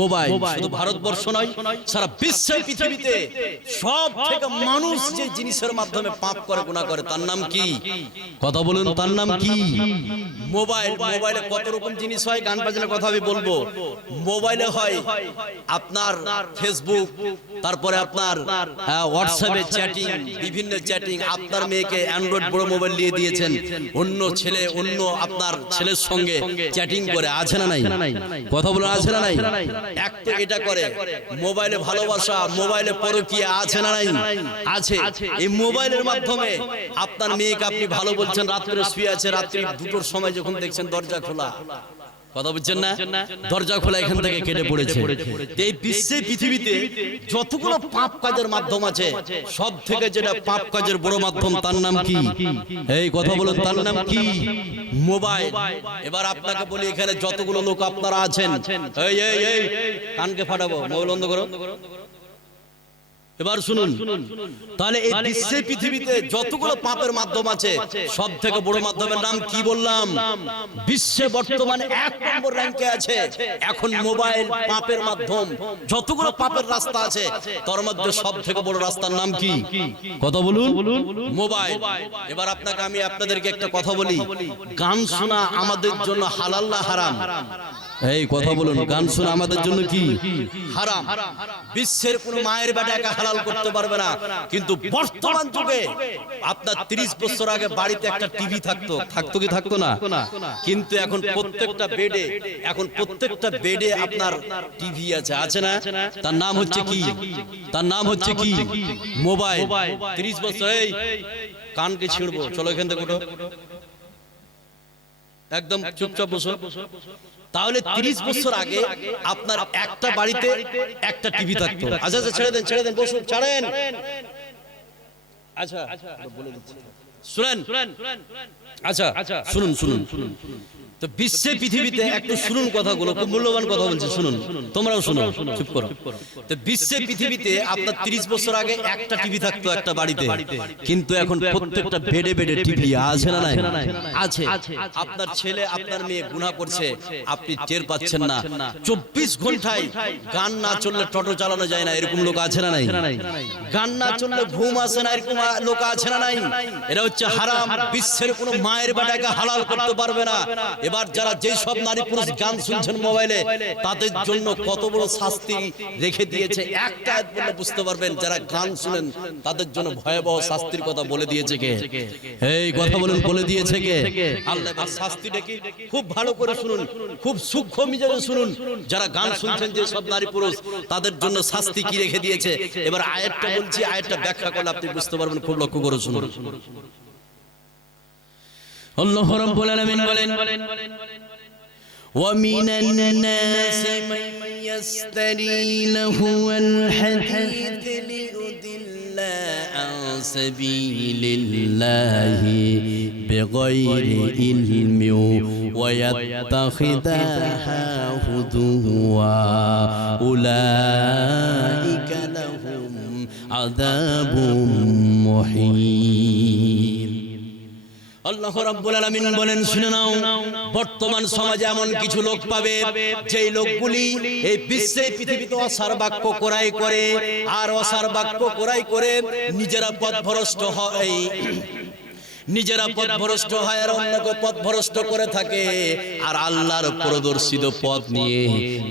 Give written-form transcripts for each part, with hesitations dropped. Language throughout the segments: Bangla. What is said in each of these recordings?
মোবাইল। শুধু ভারতবর্ষ নয়, সারা বিশ্বের পৃথিবীতে সব থেকে মানুষ যে জিনিসের মাধ্যমে পাপ করে, গুনাহ করে, তার নাম কি? কথা বলুন, তার নাম কি? মোবাইল। মোবাইলে কত রকম জিনিস হয়, গান বাজনার কথা আমি বলবো। মোবাইলে হয় আপনার ফেসবুক, তারপরে আপনার হোয়াটসঅ্যাপে চ্যাটিং, বিভিন্ন চ্যাটিং। আপনার মেয়েকে অ্যান্ড্রয়েড বড় মোবাইল দিয়ে দিয়েছেন, অন্য ছেলে অন্য আপনার ছেলের সঙ্গে চ্যাটিং করে, আছে না নাই? কথা বলুন, আছে না নাই? এক তো এটা করে, মোবাইলে ভালোবাসা, মোবাইলে পরকীয়া, আছে না নাই? আছে। এই মোবাইলের মাধ্যমে আপনার মেয়েকে আপনি ভালো বলছেন, রাত্রে শুয়ে আছে, রাত্রি 2টোর সময় যখন দেখছেন দরজা খোলা, কথা বুঝছেন না, দরজা খোলা, এখান থেকে কেটে পড়েছে। এই বিশ্বে পৃথিবীতে যতগুলো পাপ কাজের মাধ্যম আছে, সব থেকে যেটা পাপ কাজের বড় মাধ্যম, তার নাম কি? এই কথা বলুন, তার নাম কি? মোবাইল। এবার আপনাকে বলি, এখানে যতগুলো লোক আপনারা আছেন, এই এই এই কানকে ফাটাবো, মোবাইল বন্ধ করো। এবার শুনুন, তাহলে এই বিশ্বে পৃথিবীতে যতগুলো পাপের মাধ্যম আছে, সব থেকে বড় মাধ্যমের নাম কি বললাম? বিশ্বে বর্তমানে 1 নম্বর র্যাঙ্কে আছে এখন মোবাইল। পাপের মাধ্যম যতগুলো পাপের রাস্তা আছে, তার মধ্যে সব থেকে বড় রাস্তার নাম কি? কথা বলুন, মোবাইল। এবার আমি আপনাদেরকে একটা কথা বলি, গান শোনা আমাদের জন্য হালাল না হারাম? এই কথা বলুন, গান শোনা আমাদের জন্য কি? হারাম। বিশ্বের কোন মায়ের বেটাকে হালাল করতে পারবে না। কিন্তু বর্তমান যুগে আপনার 30 বছর আগে বাড়িতে একটা টিভি থাকতো কি থাকতো না? কিন্তু এখন প্রত্যেকটা বেডে আপনার টিভি আছে না? তার নাম হচ্ছে কি? তার নাম হচ্ছে কি? মোবাইল। 30 বছর। এই কানকে ছিঁড়বো, চলো এখান থেকে ওঠো, একদম চুপচাপ বসো। তাহলে 30 বছর আগে আপনার একটা বাড়িতে একটা টিভি থাকতো। আচ্ছা আচ্ছা, ছেড়ে দেন, বসুন, ছাড়েন। আচ্ছা বলে দিচ্ছি, শুনেন। আচ্ছা শুনুন। তো বিশ্বে পৃথিবীতে একটু শুনুন কথাগুলো, খুব মূল্যবান কথা বলছে, শুনুন, তোমরাও শুনো, চুপ করো। তো বিশ্বে পৃথিবীতে আপনার 30 বছর আগে একটা টিভি থাকতো একটা বাড়িতে, কিন্তু এখন প্রত্যেকটা বেডে টিভি, আছে না নাই? আছে। আপনার ছেলে আপনার মেয়ে গুনাহ করছে, আপনি টের পাচ্ছেন না। 24 ঘন্টায় গান না চললে টোটো চালানো যায় না, এরকম লোক আছে না নাই? গান না চললে ঘুম আসে না, এরকম লোক আছে না নাই? এটা হচ্ছে হারাম। বিশ্বের কোনো মায়ের বেটাকে হালাল করতে পারবে না। এবার যারা যে সব নারী পুরুষ গান শুনছেন মোবাইলে, তাদের জন্য কত বড় শাস্তি রেখে দিয়েছে, একটা আয়াত বললে বুঝতে পারবেন। যারা গান শুনেন তাদের জন্য ভয়াবহ শাস্তির কথা বলে দিয়েছে কে? এই কথা বলুন, বলে দিয়েছে কে? আল্লাহ। শাস্তিটা কি? খুব ভালো করে শুনুন, খুব সূক্ষ্ম মিজাজে শুনুন। যারা গান শুনছেন যে সব নারী পুরুষ, তাদের জন্য শাস্তি কি রেখে দিয়েছে। এবার আয়াতটা বলছি, আয়াতটা ব্যাখ্যা করলে আপনি বুঝতে পারবেন, খুব লক্ষ্য করে শুনুন। আল্লাহ রাব্বুল আলামিন বলেন, وَمِنَ النَّاسِ مَن يَشْتَرِي لَهْوَ الْحَدِيثِ لِيُضِلَّ عَن سَبِيلِ اللَّهِ بِغَيْرِ عِلْمٍ وَيَتَّخِذَهَا هُزُوًا أُولَئِكَ لَهُمْ عَذَابٌ مُهِينٌ। আল্লাহ রাব্বুল আলামিন বলেন, শুনে নাও, বর্তমান সমাজে এমন কিছু লোক পাবে, যেই লোকগুলি এই বিশ্বে পৃথিবীতে অসার বাক্য ক্রয় করে, আর অসার বাক্য ক্রয় করে নিজেরা পথভ্রষ্ট হয়, আর অন্যকে পথভ্রষ্ট করে থাকে, আর আল্লাহর প্রদর্শিত পথ নিয়ে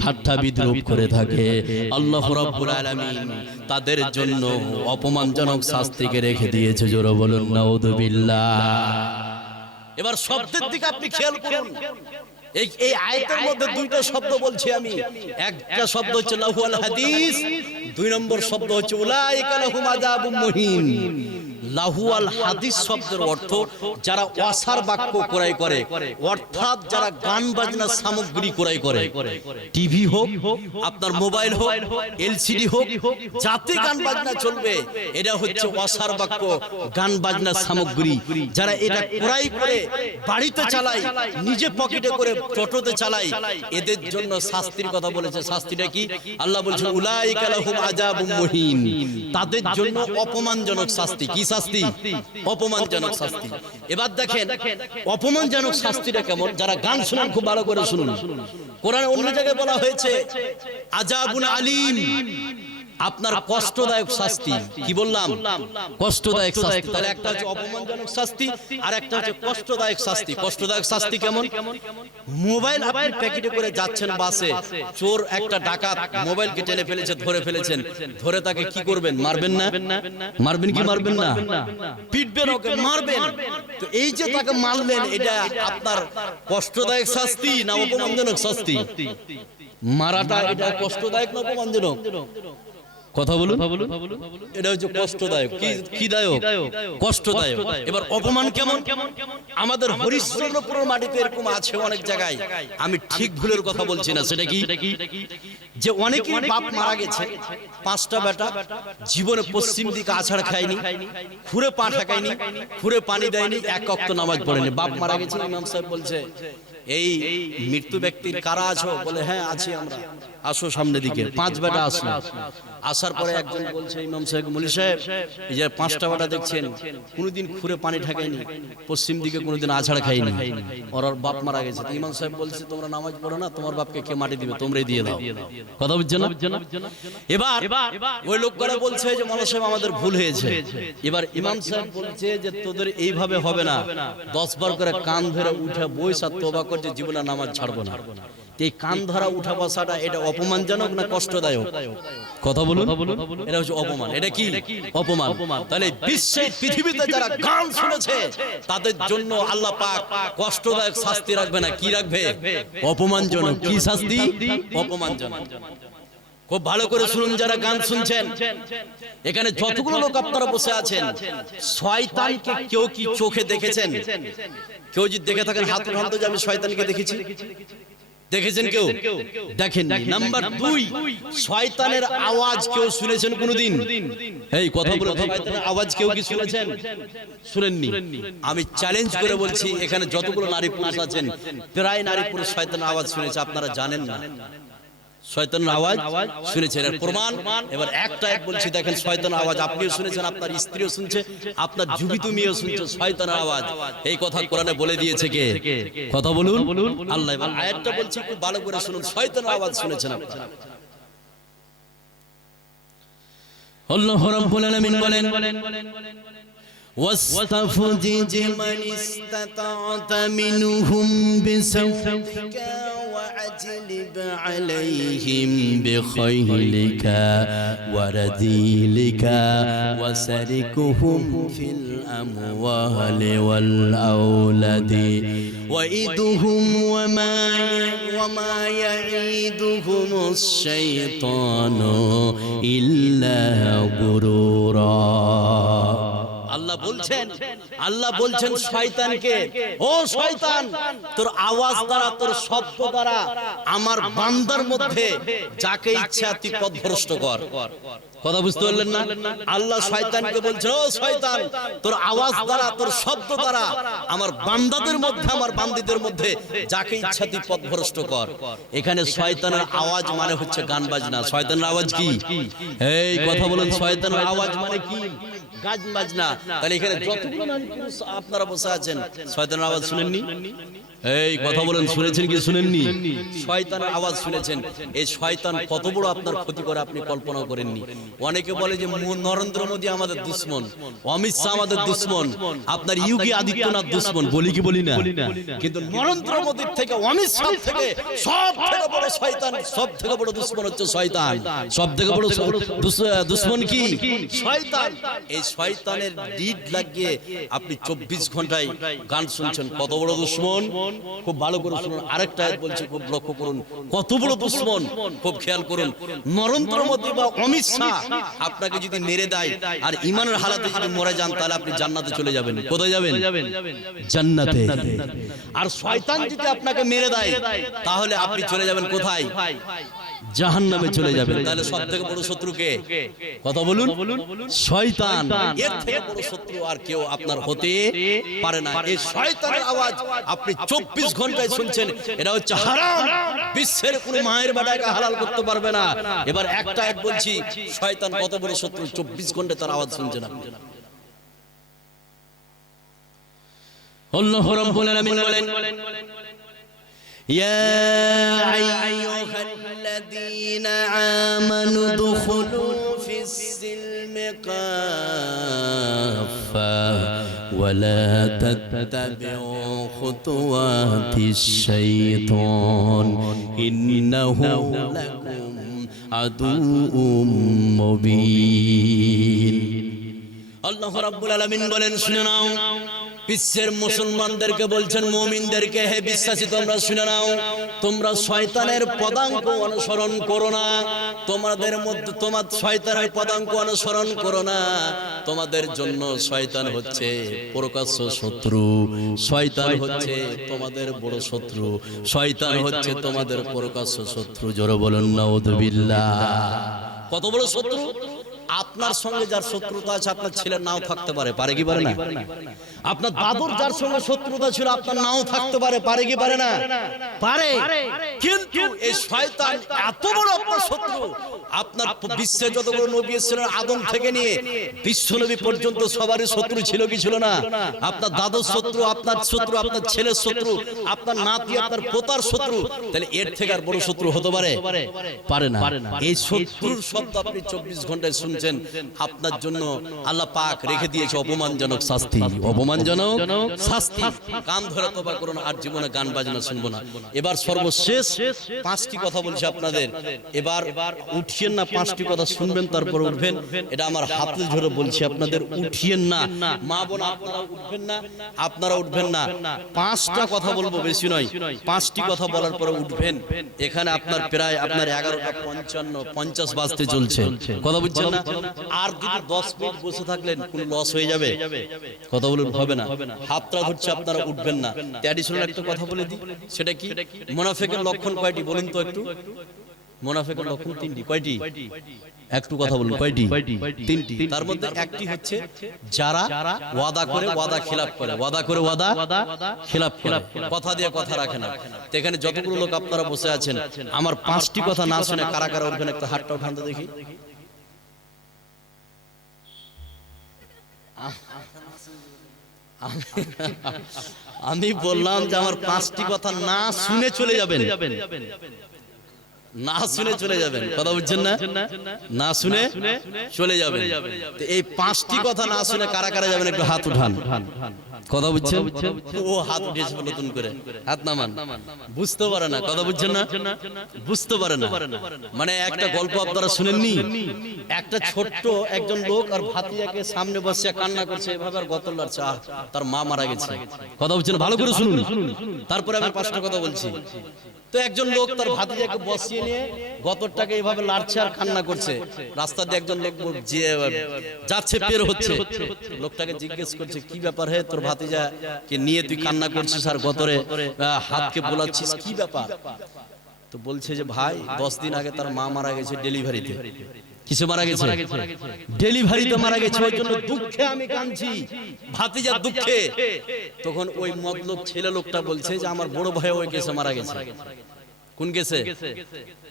ঠাট্টা বিদ্রূপ করে থাকে। আল্লাহ রাব্বুল আলামিন তাদের জন্য অপমানজনক শাস্তিকে রেখে দিয়েছে। জোরে বলুন নাউযুবিল্লাহ। এবার শব্দের দিকে আপনি খেয়াল করুন। এই আয়াতের মধ্যে 2টা শব্দ বলছি আমি। একটা শব্দ হচ্ছে লাহুল হাদিস, 2 নম্বর শব্দ হচ্ছে উলাইকা লাহুম আযাবুম মুহিন। লাহুয়াল হাদিস শব্দের অর্থ যারা অসার বাক্য ক্রয় করে, অর্থাৎ যারা গান বাজনা সামগ্রী ক্রয় করে, টিভি হোক, আপনার মোবাইল হোক, এলসিডি হোক, যাতে গান বাজনা চলবে, এটা হচ্ছে অসার বাক্য, গান বাজনা সামগ্রী। যারা এটা ক্রয় করে বাড়িতে চালায়, নিজে পকেটে করে টোটোতে চালায়, এদের জন্য শাস্তির কথা বলেছে। শাস্তিটা কি? আল্লাহ বলছেন উলাইকা লাহুম আযাবুম মুহিন, তাদের জন্য অপমানজনক শাস্তি। কি শাস্তি? অপমানজনক শাস্তি। এবার দেখেন অপমানজনক শাস্তিটা কেমন। যারা গান শুনেন খুব ভালো করে শুনুন। কোরআনে অন্য জায়গায় বলা হয়েছে আযাবুন আলীম, আপনার কষ্টদায়ক শাস্তি। কি বললাম? কষ্টদায়ক শাস্তি। তাহলে একটা হচ্ছে অপমানজনক শাস্তি আর একটা হচ্ছে কষ্টদায়ক শাস্তি। কষ্টদায়ক শাস্তি কেমন? মোবাইল আপনি প্যাকেটে করে যাচ্ছেন বাসে, চোর একটা ডাকাত মোবাইলকে টেনে ফেলেছে, ধরে ফেলেছেন, ধরে তাকে কি করবেন? মারবেন না? মারবেন কি মারবেন না? পিটবেন, ওকে মারবেন। তো এই যে তাকে মারলেন, এটা আপনার কষ্টদায়ক শাস্তি না অপমানজনক শাস্তি? মারাটা এটা কষ্টদায়ক না অপমানজনক? কথা বলুন। এটা হচ্ছে কষ্টদায়ক। কি দায়ক? কষ্টদায়ক। এবার অপমান কেমন? আমাদের হরিশ্চন্দ্রপুরের মাটিতে এরকম আছে অনেক জায়গায়, আমি ঠিক ভুলের কথা বলছি না। সেটা কি? যে অনেকের বাপ মারা গেছে, 5টা বেটা, জীবনে পশ্চিম দিকে আছাড় খায়নি, খুঁড়ে পা ঠাকায়নি, খুঁড়ে পানি দেয়নি, এক ওয়াক্ত নামাজ পড়েনি। বাপ মারা গেছে, ইমাম সাহেব বলছে এই মৃত্যু ব্যক্তির কারা আছো? বলে হ্যাঁ আছি আমরা। আসো সামনে দিকে। 5 বেটা আসলো। আসার পরে একজন বলছে ইমাম সাহেব, মৌলভী সাহেব, এই যে 5টা বেটা দেখছেন, কোনোদিন খুঁড়ে পানি ঠাকায়নি, পশ্চিম দিকে কোনোদিন আছাড় খায়নি, ওর বাপ মারা গেছে। তো ইমাম সাহেব বলছে তোমরা নামাজ পড়ো না, তোমার বাপকে কে মাটি দিবে? তোমরাই দিয়ে দাও। কথা বুঝছো না? এবার ওই লোকগুলো বলছে যে মৌলভী সাহেব আমাদের ভুল হয়েছে। এবার ইমাম সাহেব বলছে যে তোদের এইভাবে হবে না, 10 বার করে কান ধরে উঠে বইস আর তওবা করছে, জীবনে নামাজ ছাড়বো না। এই কান ধরা উঠা বসাটা এটা অপমানজনক না কষ্টদায়ক? কথা বলুন। এটা হচ্ছে অপমান। এটা কি? অপমান। তাহলে বিশ্বের পৃথিবীতে যারা গান শুনেছে তাদের জন্য আল্লাহ পাক কষ্টদায়ক শাস্তি রাখবে না, কি রাখবে? অপমানজনক। কি শাস্তি? অপমানজনক। খুব ভালো করে শুনুন যারা গান শুনছেন, এখানে যতগুলো লোক আপনারা বসে আছেন, শয়তানকে কেউ কি চোখে দেখেছেন? কেউ যদি দেখে থাকেন হাত উঠান তো, যে আমি শয়তানকে দেখেছি। দেখেছেন কেউ? দেখেন। নাম্বার 2, শয়তানের আওয়াজ কেউ শুনেছেন কোনদিন? এই কথা বলে, শয়তানের আওয়াজ কেউ কি শুনেছেন? শুনেননি? আমি চ্যালেঞ্জ করে বলছি, এখানে যতগুলো নারী পুরুষ আছেন, প্রায় নারী পুরুষ শয়তানের আওয়াজ শুনেছে, আপনারা জানেন না। শয়তানের আওয়াজ শুনেছেন, এর প্রমাণ। এবার একটা এক বলছি, দেখেন শয়তানের আওয়াজ আপনিও শুনেছেন, আপনার স্ত্রীও শুনছে, আপনার জীবিত মেয়েও শুনছে শয়তানের আওয়াজ। এই কথা কোরআনে বলে দিয়েছে কে? কথা বলুন। আল্লাহ। এবার আয়াতটা বলছি, খুব ভালো করে শুনুন, শয়তানের আওয়াজ শুনেছেন আপনারা। আল্লাহ রাব্বুল আলামিন বলেন واستفزز من استطعت منهم بصوتك واجلب عليهم بخيلك ورذيلك وشركهم في الأموال والأولاد وعدهم وما يعيدهم الشيطان إلا غرورا। আল্লাহ বলছেন শয়তানকে, ও শয়তান, তোর আওয়াজ দ্বারা, তোর শব্দ দ্বারা আমার বান্দার মধ্যে যাকে ইচ্ছা তুই পথভ্রষ্ট কর। কথা বুঝতে পারলেন না? আল্লাহ শয়তানকে বলছে, ও শয়তান, তোর আওয়াজ দ্বারা, তোর শব্দ দ্বারা আমার বান্দাদের মধ্যে, আমার বান্দীদের মধ্যে যাকে ইচ্ছা তুই পথভ্রষ্ট কর। এখানে শয়তানের আওয়াজ মানে হচ্ছে গান বাজনা। শয়তানের আওয়াজ কি? এই কথা বলেন, শয়তানের আওয়াজ মানে কি? গান বাজনা। তাহলে এখানে যতগুলো নারী পুরুষ আপনারা বসে আছেন, শয়তানের আওয়াজ শুনেননি? এই কথা বলেন, শুনেছেন কি শুনেননি? শয়তানের আওয়াজ শুনেছেন। এই শয়তান কত বড় আপনার ক্ষতি করে আপনি কল্পনা করেননি। অনেকে বলে যে নরেন্দ্র মোদী আমাদের দুশ্মন, অমিত শাহ আমাদের দুশ্মন, আপনার যোগী আদিত্যনাথ দুশ্মন। বলি কি বলি না? কিন্তু নরেন্দ্র মোদীর থেকে, অমিত শাহ থেকে সব থেকে বড় শয়তান, সব থেকে বড় দুশ্মন হচ্ছে শয়তান। সব থেকে বড় দুশ্মন কি? শয়তান। এই শয়তানের ডিড লাগিয়ে আপনি 24 ঘন্টায় গান শুনছেন, কত বড় দুশ্মন। খুব ভালো করে শুনুন, আরেকটা আয়াত বলছি, খুব লক্ষ্য করুন, কত বড় দুশমন। খুব খেয়াল করুন, নরেন্দ্র মোদী বা অমিত শাহ আপনাকে যদি মেরে দেয় আর ইমানের হালাতে যদি মরে যান, তাহলে আপনি জান্নাতে চলে যাবেন। কোথায় যাবেন? জান্নাতে। আর শয়তান যদি আপনাকে মেরে দেয়, তাহলে আপনি চলে যাবেন কোথায়? জাহান্নামে চলে যাবেন। তাহলে সবথেকে বড় শত্রু কে? কথা বলুন, শয়তান। এর থেকে বড় শত্রু আর কেউ আপনার হতে পারে না। এই শয়তানের আওয়াজ আপনি 24 ঘন্টায় শুনছেন, এটা হচ্ছে হারাম। বিশ্বের কোন মায়ের বেটাকে হালাল করতে পারবে না। এবার একটা এক বলছি, শয়তান কত বড় শত্রু, 24 ঘন্টায় তার আওয়াজ শুনছেন আপনি। আল্লাহ রাব্বুল আলামিন বলেন ইয়া আইয়ুহাল্লাযীনা আমানু দুখুলু ফিস-সিলমি কাফা ওয়া লা তাত্তাবিউ খুতুওয়াতিশ-শাইতান ইন্নাহু লাকুম আদুউম মুবিন। আল্লাহ রাব্বুল আলামিন বলেন, শুনে নাও, বিশ্বের মুসলমানদেরকে বলছেন, মুমিনদেরকে, হে বিশ্বাসী তোমরা শুনে নাও, তোমরা শয়তানের পদাঙ্ক অনুসরণ করো না। তোমাদের মধ্যে তোমার শয়তানের পদাঙ্ক অনুসরণ করো না। তোমাদের জন্য শয়তান হচ্ছে প্রকাশ্য শত্রু, শয়তান হচ্ছে তোমাদের বড় শত্রু, শয়তান হচ্ছে তোমাদের প্রকাশ্য শত্রু। জোরে বলুন নাউযুবিল্লাহ। কত বড় শত্রু! আপনার সঙ্গে যার শত্রুতা আছে আপনার ছেলের নাও থাকতে পারে, পারে কি পারে না? আপনার দাদুর যার সঙ্গে শত্রুতা ছিল আপনার নাও থাকতে পারে, পারে কি পারে না? পারে। কিন্তু এই শয়তান এত বড় আপনার শত্রু, আপনার বিশ্বে যতগুলো নবী এসেছিলেন আদম থেকে নিয়ে বিশ্বনবী পর্যন্ত সবারই শত্রু ছিল কি ছিল না? আপনার দাদুর শত্রু, আপনার শত্রু, আপনার ছেলের শত্রু, আপনার নাতি, আপনার পোতার শত্রু। তাহলে এর থেকে আর বড় শত্রু হতে পারে? পারে না। এই শত্রুর শব্দ আপনি 24 ঘন্টায় শুনছেন। আপনার জন্য আল্লাহ পাক রেখে দিয়েছে অপমানজনক শাস্তি, অপমানজনক শাস্তি। কান ধরে তওবা করুন, আর জীবনে গান বাজনা শুনবো না। এবার সর্বশেষ 5টি কথা বলছি আপনাদের। এবার উঠিয়েন না, 5টি কথা শুনবেন তারপর উঠবেন। এটা আমার হাতে ধরে বলছি আপনাদের, উঠিয়েন না। মা বোন আপনারা উঠবেন না, আপনারা উঠবেন না। 5টা কথা বলবো, বেশি নয়। 5টি কথা বলার পরে উঠবেন। এখানে আপনার প্রায় আপনার 11:55 50 বাজতে চলছে, কথা বুঝছেন না? আর যদি 10 মিনিট বসে থাকলেন কোন লস হয়ে যাবে? কথা বলুন, হবে না। হাতটা ধরছে, আপনারা উঠবেন না। ট্র্যাডিশনাল একটা কথা বলে দিই, সেটা কি? মুনাফিকের লক্ষণ কয়টি বলুন তো একটু? মুনাফিকের লক্ষণ 3টি। কয়টি? একটু কথা বলুন, কয়টি? 3টি। তার মধ্যে একটি হচ্ছে যারা ওয়াদা করে ওয়াদা খিলাফ করে, ওয়াদা করে ওয়াদা খিলাফ করে, কথা দিয়ে কথা রাখে না। তো এখানে যতগুলো লোক আপনারা বসে আছেন, আমার 5টি কথা না শুনে কারা কারা উঠবেন একটা হাতটা উঠান তো দেখি। আমি বললাম যে আমার 5টি কথা না শুনে চলে যাবেন, না শুনে চলে যাবেন, কথা বুঝছেন না? না শুনে চলে যাবেন। তো এই 5টি কথা না শুনে কারা কারা যাবেন একটু হাত উঠান, কথা বুঝছেন? ও হাত উঠিয়েছে নতুন করে, হাত নামান। বুঝতে পারে না, কথা বুঝছেন না? বুঝতে পারে না। মানে একটা গল্প আপনারা শুনেননি? একটা ছোট্ট একজন লোক আর ভাতিজাকে সামনে বসে কান্না করছে, এভাবে আর গতল লাগছে, তার মা মারা গেছে। কথা বুঝছেন? ভালো করে শুনুন, তারপরে আমি 5টা কথা বলছি। তো একজন লোক তার ভাতিজাকে বসিয়ে নিয়ে গতরটাকে এভাবে লাড়ছে আর কান্না করছে। রাস্তা দিয়ে একজন লোক যাচ্ছে, বের হচ্ছে। লোকটাকে জিজ্ঞেস করছে, কি ব্যাপার হে, তোর ভাতিজাকে নিয়ে তুই কান্না করছিস আর গতরে হাতকে বোলাচ্ছিস, কি ব্যাপার? তো বলছে যে ভাই, 10 দিন আগে তার মা মারা গেছে ডেলিভারিতে। কিসে মারা গেছে? ডেলিভারিতে মারা গেছে, ওই জন্য দুঃখে আমি কাঁদছি, ভাতিজার দুঃখে। তখন ওই মতলব ছেলে লোকটা বলছে যে আমার বড় ভাই ওই কেসে মারা গেছে। কোন কেসে?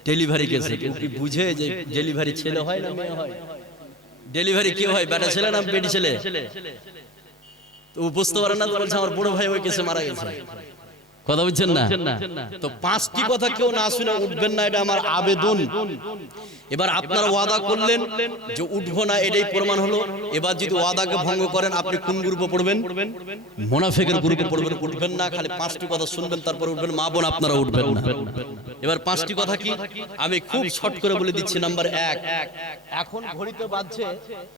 ডেলিভারি কেসে। কি বুঝে যে ডেলিভারি ছেলে হয় না মেয়ে হয়? ডেলিভারি কি হয়, বেটা ছেলে না বেটি ছেলে? তো বুঝতে পারে না, তো বলছে আমার বড় ভাই ওই কেসে মারা গেছে। কথা বুঝছেন না? তো 5টি কথা কেউ না শুনে উঠবেন না, এটা আমার আবেদন। এবার আপনারা ওয়াদা করলেন যে উঠবো না, এটাই প্রমাণ হলো। এবার যদি ওয়াদাকে ভঙ্গ করেন, আপনি কোন গ্রুপে পড়বেন? মুনাফিকের গ্রুপে পড়বেন। উঠবেন না, খালি 5টি কথা শুনবেন তারপর উঠবেন। মা বোন আপনারা উঠবেন না। এবার 5টি কথা কি আমি খুব শর্ট করে বলে দিচ্ছি। নাম্বার 1, এখন ঘড়িতে বাজছে